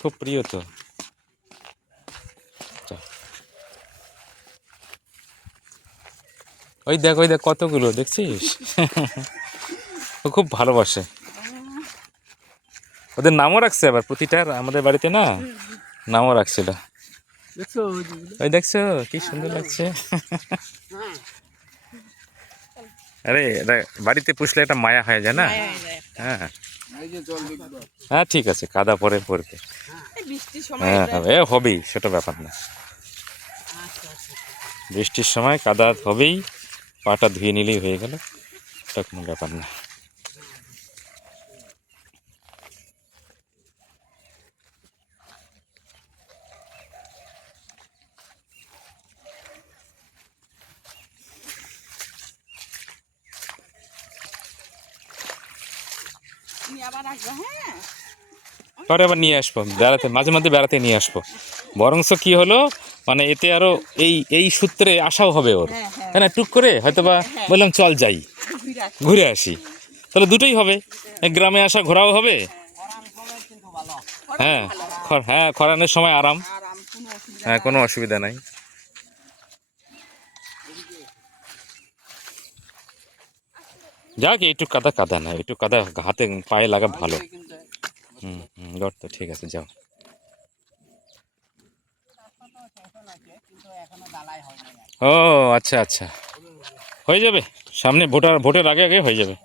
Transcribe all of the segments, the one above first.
খুব প্রিয় তো ওই দেখ ওই দেখ কতগুলো দেখছিস ও খুব ভালোবাসে ওদের নামও রাখছে আবার প্রতিটার আমাদের বাড়িতে না নামও রাখছিল ওই দেখছ কি সুন্দর লাগছে আরে এটা বাড়িতে পুষলে একটা মায়া হয়ে যায় না? হ্যাঁ এই যে জল দেখল হ্যাঁ ঠিক আছে কাদা পরে পড়বে। হ্যাঁ হবে এ হবেই সেটা ব্যাপার না। আচ্ছা, আচ্ছা। বৃষ্টির সময় কাদা হবেই পাটা ধুয়ে নিলেই হয়ে গেল এটা কোনো ব্যাপার না। পরে আবার নিয়ে আসব বেড়াতে মাঝে মাঝে বেড়াতে নিয়ে আসব। বরংস কি হলো মানে এতে আরও এই এই সূত্রে আশাও হবে ওর। হ্যাঁ হ্যাঁ। না? টুক করে হয়তো বা বললাম চল যাই। ঘুরে আসি। তাহলে দুটোই হবে। গ্রামে আসা ঘোরাও হবে? হ্যাঁ হ্যাঁ খরানোর সময় আরাম। হ্যাঁ কোনো অসুবিধা নাই। যাক একটু কাদা কাদা না একটু কাদা হাতে পায়ে লাগা ভালো কিন্তু হুম হুম গর্ত ঠিক আছে যাও ও আচ্ছা আচ্ছা হয়ে যাবে সামনে ভোটার ভোটের আগে আগে হয়ে যাবে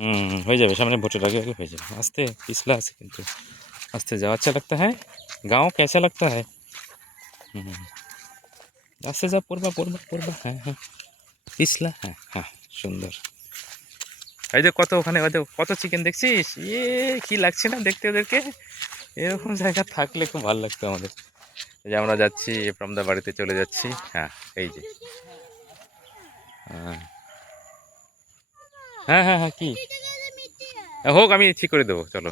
হুম হুম, হয়ে যাবে সামনে ভোটের আগে आगे হয়ে যাবে আস্তে পিছলা আছে কিন্তু আস্তে যাও अच्छा लगता है गांव कैसा लगता है হুম আস্তে যা পড়বা পড়বা পড়বা হ্যাঁ হ্যাঁ পিছলা? হ্যাঁ হ্যাঁ সুন্দর। এই যে কত ওখানে ওদের কত চিকেন দেখছিস? ইয়ে কি লাগছে না দেখতে ওদেরকে? এরকম জায়গা থাকলে খুব ভালো লাগতো আমাদের। এই যে আমরা যাচ্ছি প্রমদা বাড়িতে চলে যাচ্ছি। হ্যাঁ এই যে। হ্যাঁ। হ্যাঁ হ্যাঁ হ্যাঁ কি? হোক আমি ঠিক করে দেবো চলো।